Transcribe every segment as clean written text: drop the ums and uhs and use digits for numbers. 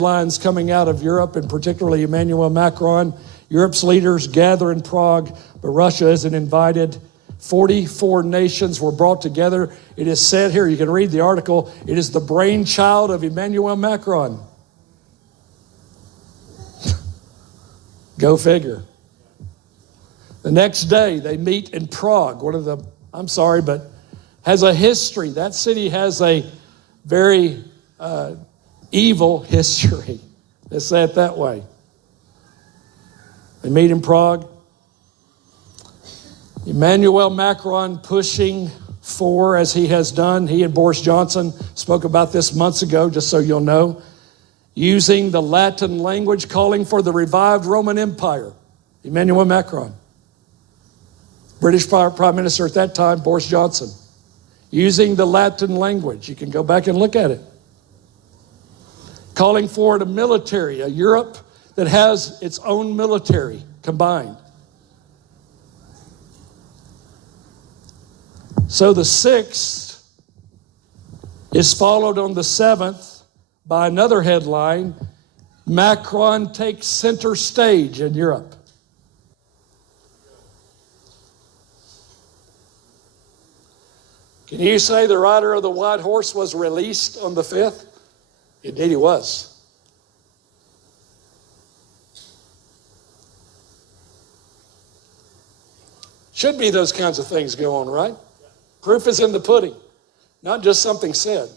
Lines coming out of Europe, and particularly Emmanuel Macron. Europe's leaders gather in Prague, but Russia isn't invited. 44 nations were brought together. It is said here, you can read the article, it is the brainchild of Emmanuel Macron. Go figure. The next day, they meet in Prague, one of the, I'm sorry, but has a history. That city has a very evil history. Let's say it that way. They meet in Prague. Emmanuel Macron pushing for, as he has done, he and Boris Johnson spoke about this months ago, just so you'll know, using the Latin language, calling for the revived Roman Empire. Emmanuel Macron. British Prime Minister at that time, Boris Johnson. Using the Latin language. You can go back and look at it. Calling for a military, a Europe that has its own military combined. So the 6th is followed on the 7th by another headline, Macron takes center stage in Europe. Can you say the rider of the white horse was released on the 5th? Indeed he was. Should be those kinds of things go on, right? Proof is in the pudding, not just something said.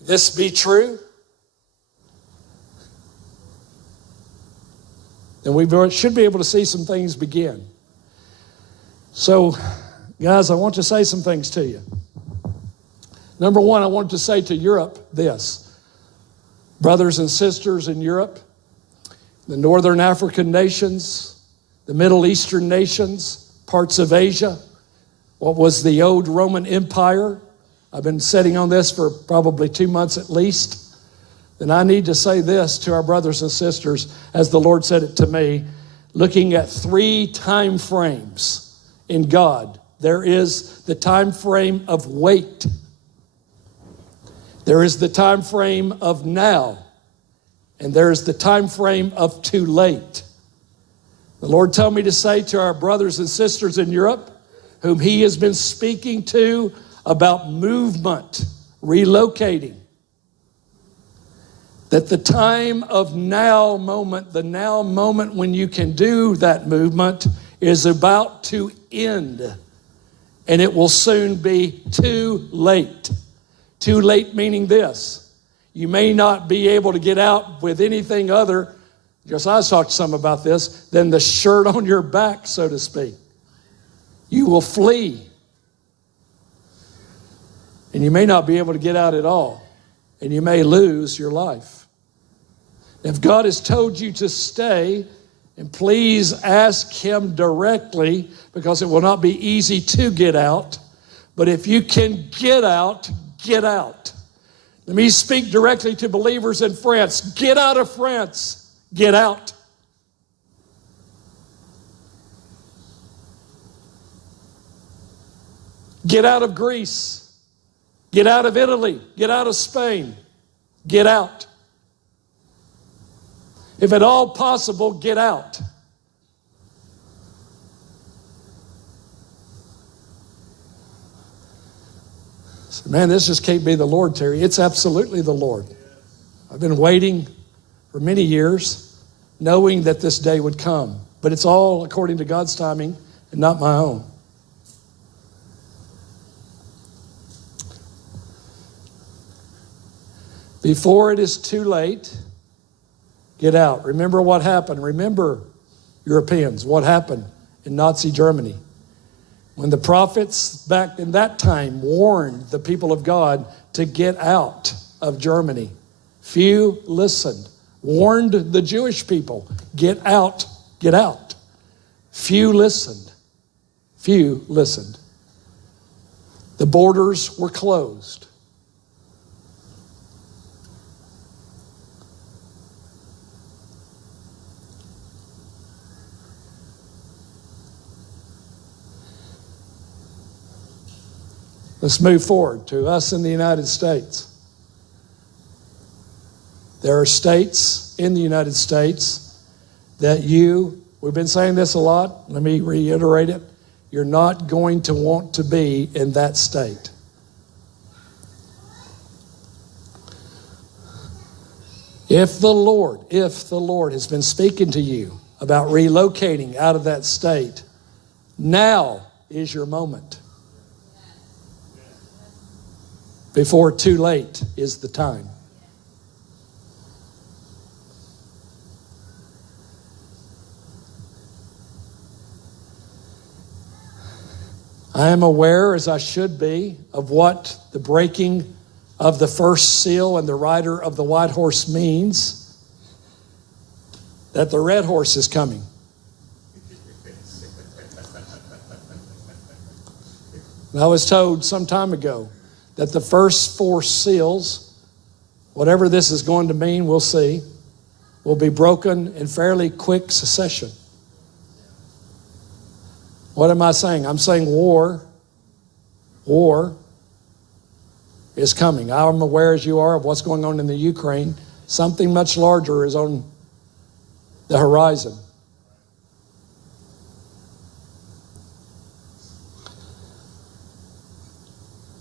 This be true, then we should be able to see some things begin. So, guys, I want to say some things to you. Number one, I want to say to Europe this. Brothers and sisters in Europe, the Northern African nations, the Middle Eastern nations, parts of Asia, what was the old Roman Empire. I've been sitting on this for probably 2 months at least. Then I need to say this to our brothers and sisters, as the Lord said it to me, looking at 3 time frames in God. There is the time frame of wait. There is the time frame of now, and there is the time frame of too late. The Lord told me to say to our brothers and sisters in Europe, whom He has been speaking to about movement, relocating, that the time of now moment, the now moment when you can do that movement, is about to end, and it will soon be too late. Too late meaning this, you may not be able to get out with anything other, Josiah talked some about this, than the shirt on your back, so to speak. You will flee. And you may not be able to get out at all. And you may lose your life. If God has told you to stay, and please ask Him directly, because it will not be easy to get out. But if you can get out, get out. Let me speak directly to believers in France. Get out of France. Get out. Get out of Greece. Get out of Italy. Get out of Spain. Get out. If at all possible, get out. Man, this just can't be the Lord, Terry. It's absolutely the Lord. I've been waiting for many years, knowing that this day would come. But it's all according to God's timing and not my own. Before it is too late, get out. Remember what happened. Remember, Europeans, what happened in Nazi Germany. When the prophets back in that time warned the people of God to get out of Germany, few listened. Warned the Jewish people, get out, get out. Few listened. Few listened. The borders were closed. Let's move forward to us in the United States. There are states in the United States that we've been saying this a lot, let me reiterate it, you're not going to want to be in that state. If the Lord has been speaking to you about relocating out of that state, now is your moment. Before too late is the time. I am aware, as I should be, of what the breaking of the first seal and the rider of the white horse means, that the red horse is coming. And I was told some time ago that the first 4 seals, whatever this is going to mean, we'll see, will be broken in fairly quick succession. What am I saying? I'm saying war is coming. I'm aware, as you are, of what's going on in the Ukraine. Something much larger is on the horizon.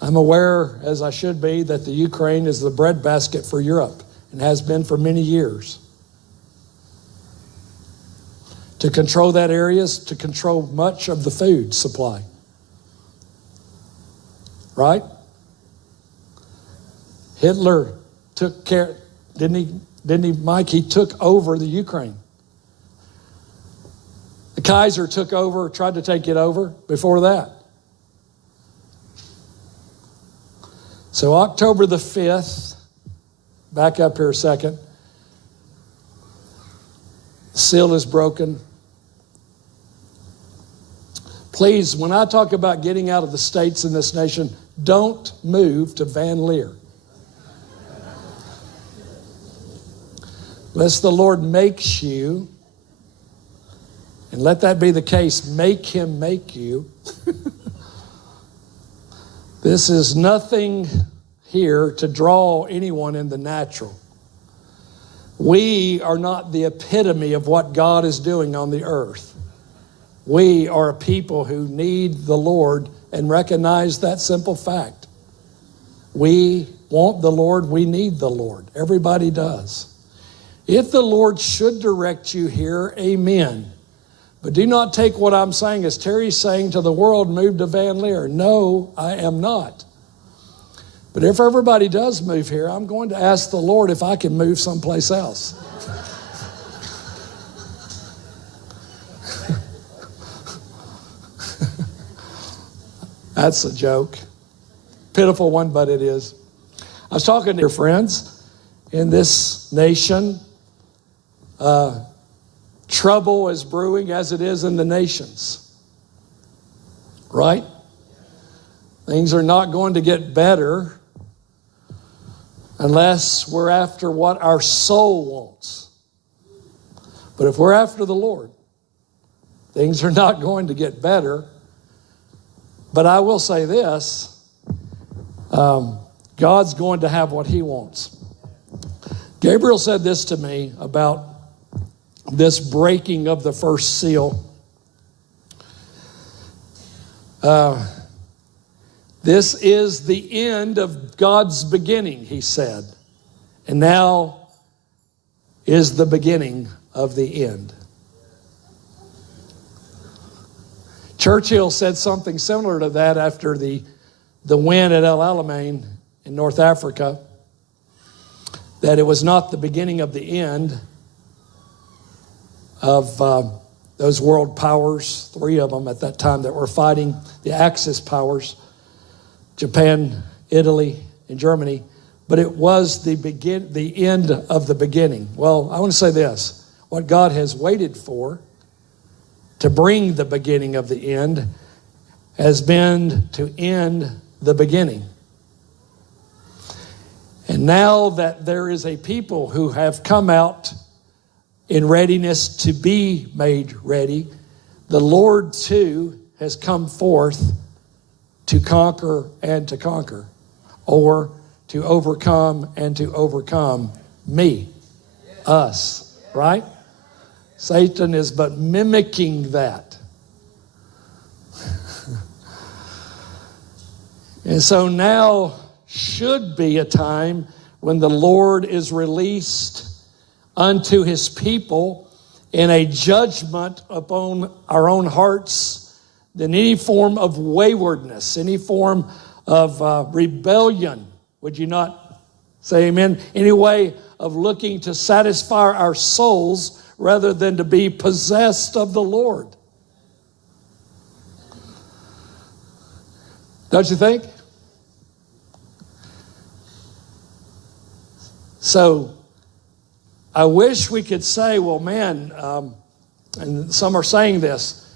I'm aware, as I should be, that the Ukraine is the breadbasket for Europe and has been for many years. To control that area is to control much of the food supply. Right? Hitler took care, didn't he, Mike? He took over the Ukraine. The Kaiser took over, tried to take it over before that. So October the 5th, back up here a second, the seal is broken. Please, when I talk about getting out of the states in this nation, don't move to Van Leer. Unless the Lord makes you, and let that be the case, make him make you. This is nothing here to draw anyone in the natural. We are not the epitome of what God is doing on the earth. We are a people who need the Lord and recognize that simple fact. We want the Lord, we need the Lord. Everybody does. If the Lord should direct you here, amen. But do not take what I'm saying as Terry's saying to the world, move to Van Leer. No, I am not. But if everybody does move here, I'm going to ask the Lord if I can move someplace else. That's a joke. Pitiful one, but it is. I was talking to your friends in this nation. Trouble is brewing as it is in the nations. Right? Things are not going to get better unless we're after what our soul wants. But if we're after the Lord, things are not going to get better. But I will say this, God's going to have what he wants. Gabriel said this to me about this breaking of the first seal. This is the end of God's beginning, he said. And now is the beginning of the end. Churchill said something similar to that after the win at El Alamein in North Africa, that it was not the beginning of the end of those world powers, 3 of them at that time that were fighting, the Axis powers, Japan, Italy, and Germany, but it was the end of the beginning. Well, I want to say this, what God has waited for to bring the beginning of the end has been to end the beginning. And now that there is a people who have come out in readiness to be made ready, the Lord too has come forth to conquer and to conquer, or to overcome and to overcome Me. Us. Right? Satan is but mimicking that. And so now should be a time when the Lord is released unto his people in a judgment upon our own hearts, than any form of waywardness, any form of rebellion. Would you not say amen? Any way of looking to satisfy our souls rather than to be possessed of the Lord. Don't you think? So I wish we could say, well, man, and some are saying this,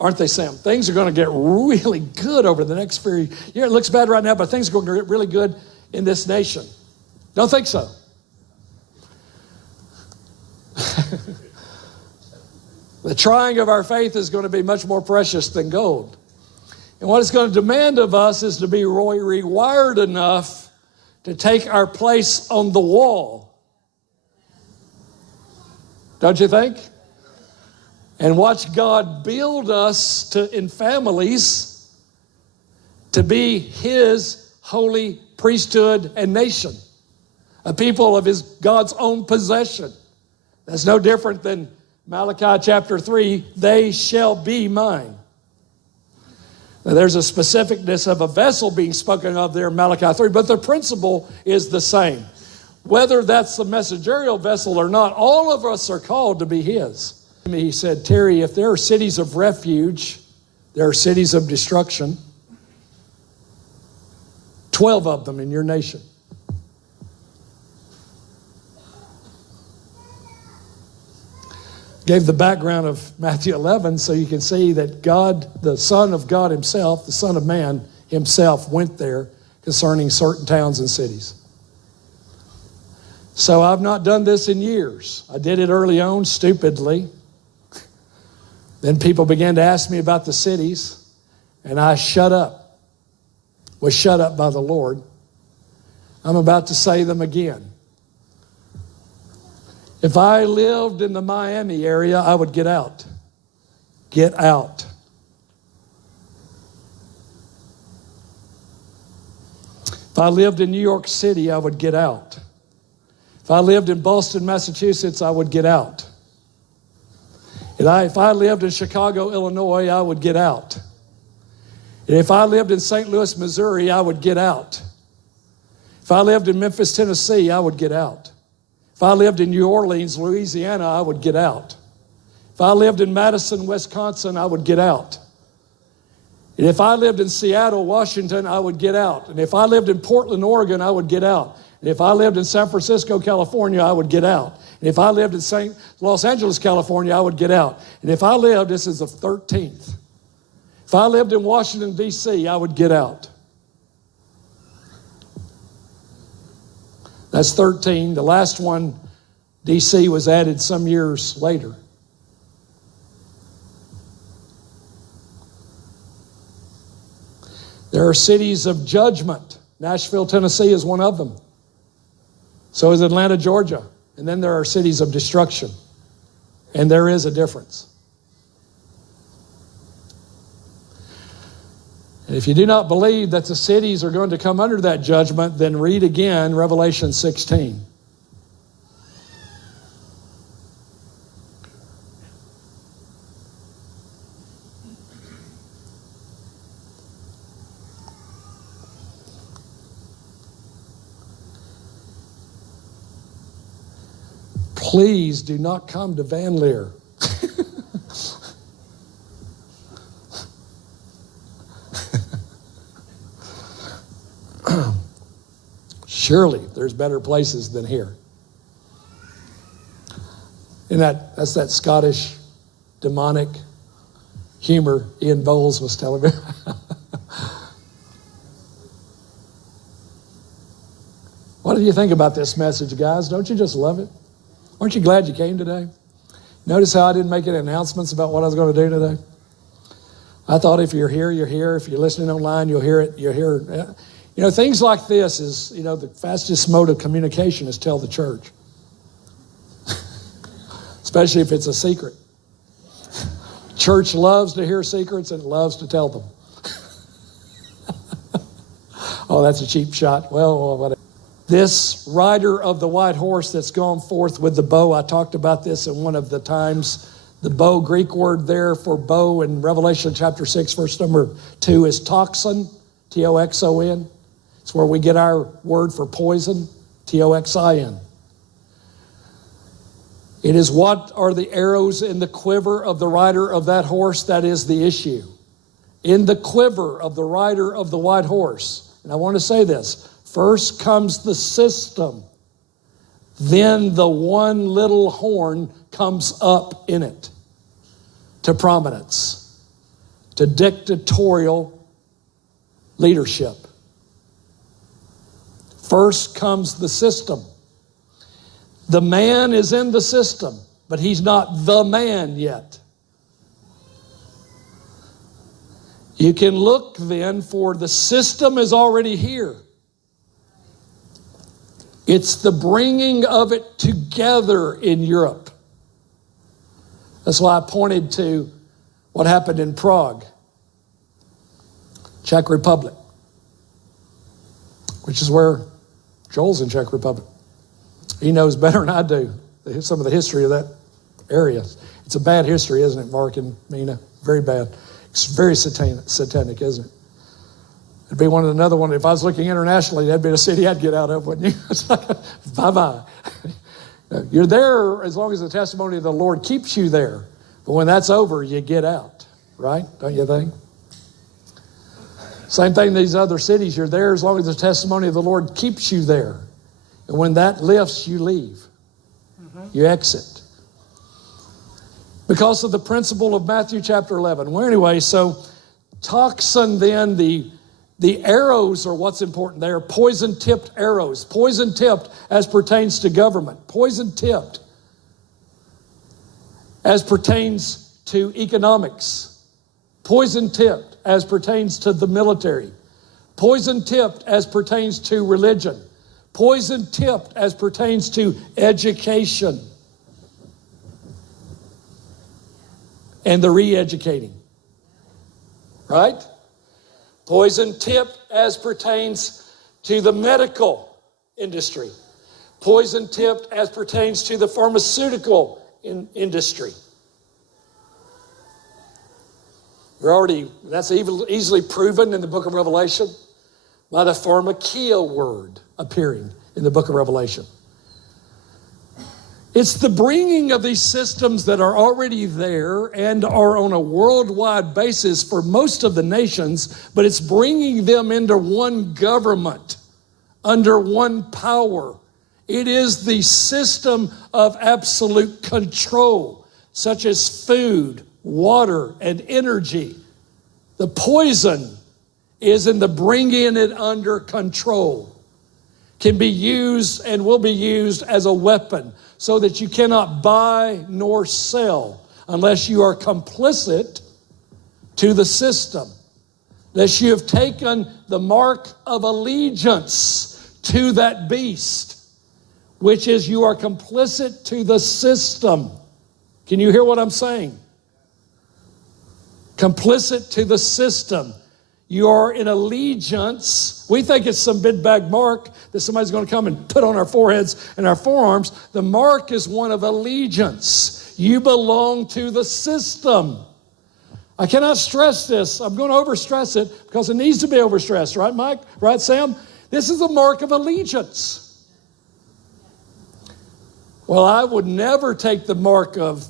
aren't they, Sam? Things are going to get really good over the next few years. Yeah, it looks bad right now, but things are going to get really good in this nation. Don't think so. The trying of our faith is going to be much more precious than gold. And what it's going to demand of us is to be rewired enough to take our place on the wall. Don't you think? And watch God build us in families to be his holy priesthood and nation, a people of God's own possession. That's no different than Malachi chapter 3, they shall be mine. Now, there's a specificness of a vessel being spoken of there in Malachi 3, but the principle is the same. Whether that's the messengerial vessel or not, all of us are called to be his. He said, Terry, if there are cities of refuge, there are cities of destruction. 12 of them in your nation. Gave the background of Matthew 11 so you can see that God, the Son of God himself, the Son of Man himself went there concerning certain towns and cities. So I've not done this in years. I did it early on, stupidly. Then people began to ask me about the cities, and I shut up. Was shut up by the Lord. I'm about to say them again. If I lived in the Miami area, I would get out. Get out. If I lived in New York City, I would get out. If I lived in Boston, Massachusetts, I would get out. If I lived in Chicago, Illinois, I would get out. And if I lived in St. Louis, Missouri, I would get out. If I lived in Memphis, Tennessee, I would get out. If I lived in New Orleans, Louisiana, I would get out. If I lived in Madison, Wisconsin, I would get out. And if I lived in Seattle, Washington, I would get out. And if I lived in Portland, Oregon, I would get out. And if I lived in San Francisco, California, I would get out. And if I lived in Los Angeles, California, I would get out. And if I lived, this is the 13th. If I lived in Washington, D.C., I would get out. That's 13. The last one, D.C., was added some years later. There are cities of judgment. Nashville, Tennessee is one of them. So is Atlanta, Georgia. And then there are cities of destruction. And there is a difference. And if you do not believe that the cities are going to come under that judgment, then read again Revelation 16. Please do not come to Van Leer. Surely there's better places than here. And that's that Scottish demonic humor Ian Bowles was telling me. What do you think about this message, guys? Don't you just love it? Aren't you glad you came today? Notice how I didn't make any announcements about what I was going to do today? I thought if you're here, you're here. If you're listening online, you'll hear it. You'll hear it. You know, things like this is, the fastest mode of communication is tell the church. especially if it's a secret. Church loves to hear secrets and loves to tell them. Oh, that's a cheap shot. Well, whatever. This rider of the white horse that's gone forth with the bow, I talked about this in one of the times. The bow, Greek word there for bow in Revelation chapter 6, verse number 2 is toxin, T-O-X-O-N. It's where we get our word for poison, T-O-X-I-N. It is what are the arrows in the quiver of the rider of that horse that is the issue. In the quiver of the rider of the white horse, and I want to say this, first comes the system, then the one little horn comes up in it to prominence, to dictatorial leadership. First comes the system. The man is in the system, but he's not the man yet. You can look then for the system is already here. It's the bringing of it together in Europe. That's why I pointed to what happened in Prague, Czech Republic, which is where Joel's in Czech Republic. He knows better than I do some of the history of that area. It's a bad history, isn't it, Mark and Mina? Very bad. It's very satanic, isn't it? It'd be another one. If I was looking internationally, that'd be a city I'd get out of, wouldn't you? It's like, bye-bye. You're there as long as the testimony of the Lord keeps you there. But when that's over, you get out, right? Don't you think? Same thing in these other cities. You're there as long as the testimony of the Lord keeps you there. And when that lifts, you leave. You exit. Because of the principle of Matthew chapter 11. Well, anyway, so toxin then, the arrows are what's important there. Poison-tipped arrows. Poison-tipped as pertains to government. Poison-tipped as pertains to economics. Poison-tipped as pertains to the military. Poison-tipped as pertains to religion. Poison-tipped as pertains to education and the re-educating. Right? Poison-tipped as pertains to the medical industry. Poison-tipped as pertains to the pharmaceutical industry. That's easily proven in the book of Revelation by the pharmakia word appearing in the book of Revelation. It's the bringing of these systems that are already there and are on a worldwide basis for most of the nations, but it's bringing them into one government, under one power. It is the system of absolute control, such as food, water, and energy. The poison is in the bringing it under control. Can be used and will be used as a weapon so that you cannot buy nor sell unless you are complicit to the system, unless you have taken the mark of allegiance to that beast, which is you are complicit to the system. Can you hear what I'm saying? Complicit to the system. You are in allegiance. We think it's some big bag mark that somebody's going to come and put on our foreheads and our forearms. The mark is one of allegiance. You belong to the system. I cannot stress this. I'm going to overstress it because it needs to be overstressed. Right, Mike? Right, Sam? This is a mark of allegiance. Well, I would never take the mark of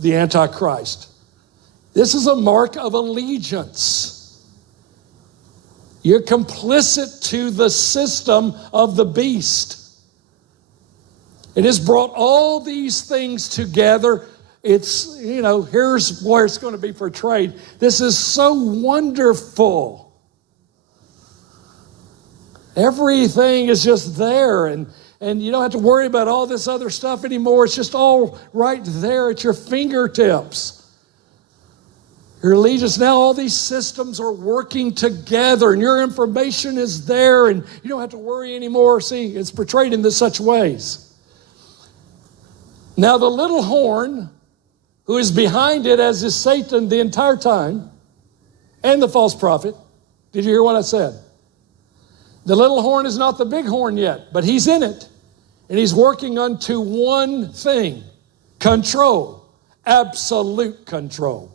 the Antichrist. This is a mark of allegiance. You're complicit to the system of the beast. It has brought all these things together. It's, here's where it's going to be portrayed. This is so wonderful. Everything is just there, and you don't have to worry about all this other stuff anymore. It's just all right there at your fingertips. Your allegiance, now all these systems are working together and your information is there and you don't have to worry anymore. See, it's portrayed in such ways. Now the little horn, who is behind it, as is Satan the entire time, and the false prophet. Did you hear what I said? The little horn is not the big horn yet, but he's in it. And he's working unto one thing: control, absolute control.